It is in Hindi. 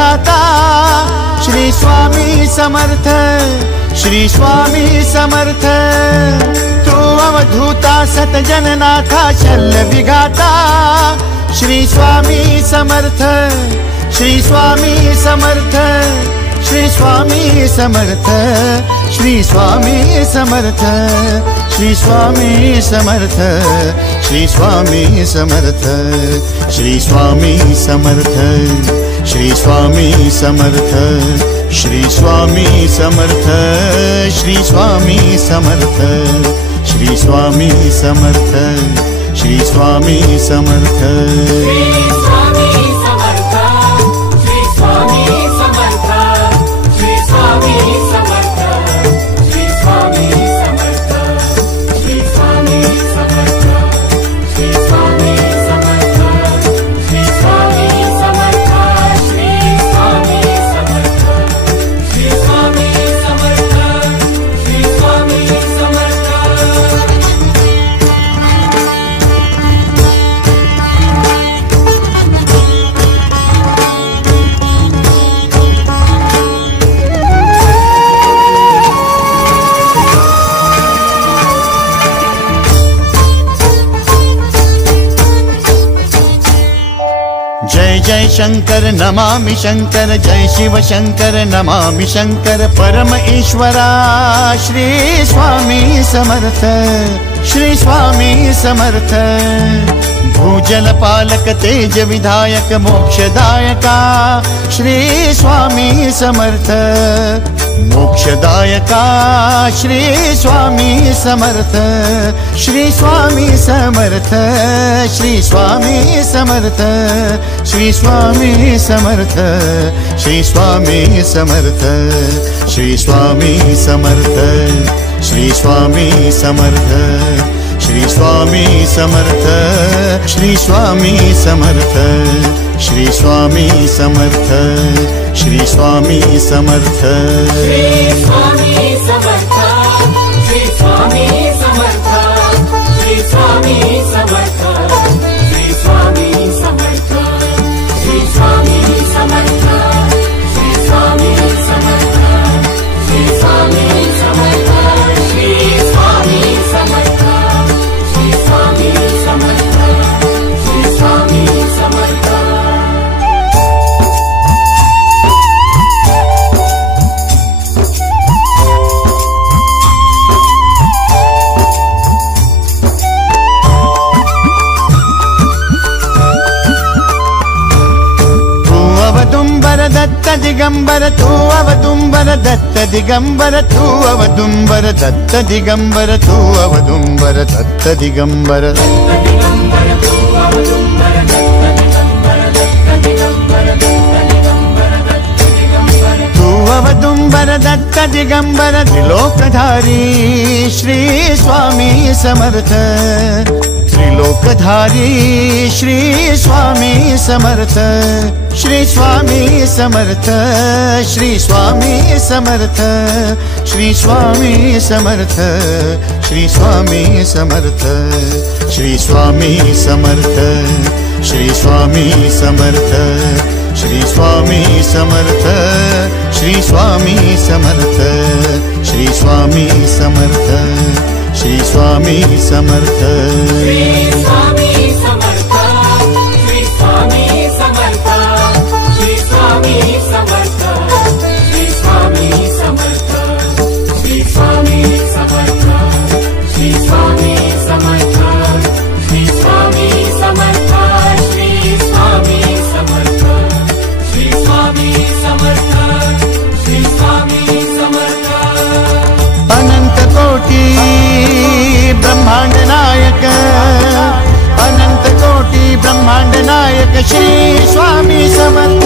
विधाता श्री स्वामी समर्थ, श्री स्वामी समर्थ। तू अवधूता सतजननाथा शल्य विघाता श्री स्वामी समर्थ, श्री स्वामी समर्थ, श्री स्वामी समर्थ, श्री स्वामी समर्थ, श्री स्वामी समर्थ, श्री स्वामी समर्थ, श्री स्वामी समर्थ, श्री स्वामी समर्थ, श्री स्वामी समर्थ, श्री स्वामी समर्थ, श्री स्वामी समर्थ, श्री स्वामी समर्थ। जय जय शंकर नमामि शंकर, जय शिव शंकर नमामि शंकर। परम ईश्वरा श्री स्वामी समर्थ, श्री स्वामी समर्थ। भूजल पालक तेज विधायक मोक्षदायका श्री स्वामी समर्थ, मोक्षदायका श्री स्वामी समर्थ, श्री स्वामी समर्थ, श्री स्वामी समर्थ, श्री स्वामी समर्थ, श्री स्वामी समर्थ, श्री स्वामी समर्थ, श्री स्वामी समर्थ, श्री स्वामी समर्थ, श्री स्वामी समर्थ, श्री स्वामी समर्थ, श्री स्वामी समर्थ। श्री स्वामी समर्थ, श्री स्वामी समर्थ, श्री स्वामी समर्थ, श्री स्वामी समर्थ, श्री स्वामी समर्थ, श्री स्वामी समर्थ, श्री स्वामी समर्थ, श्री स्वामी समर्थ, श्री स्वामी समर्थ, श्री स्वामी समर्थ। दत्त दिगंबर तू अवदुंबर दत्त दिगंबर तू अवदुंबर दत्त दिगंबर तू अवदुंबर दत्त दिगंबर। तू अवदुंबर दत्त दिगंबर त्रिलोकधारी श्री स्वामी समर्थ, त्रिलोकधारी श्री स्वामी समर्थ, श्री स्वामी समर्थ, श्री स्वामी समर्थ, श्री स्वामी समर्थ, श्री स्वामी समर्थ, श्री स्वामी समर्थ, श्री स्वामी समर्थ, श्री स्वामी समर्थ, श्री स्वामी समर्थ, श्री स्वामी समर्थ, श्री स्वामी समर्थ। श्री स्वामी समर्थ, श्री स्वामी समर्थ, श्री स्वामी समर्थ, श्री स्वामी समर्थ, श्री स्वामी समर्थ, श्री स्वामी समर्थ, श्री स्वामी समर्थ, श्री स्वामी समर्थ, श्री स्वामी समर्थ, श्री स्वामी समर्थ। अनंत कोटि ब्रह्मांड नायक, अनंत कोटि ब्रह्मांड नायक श्री स्वामी समर्थ।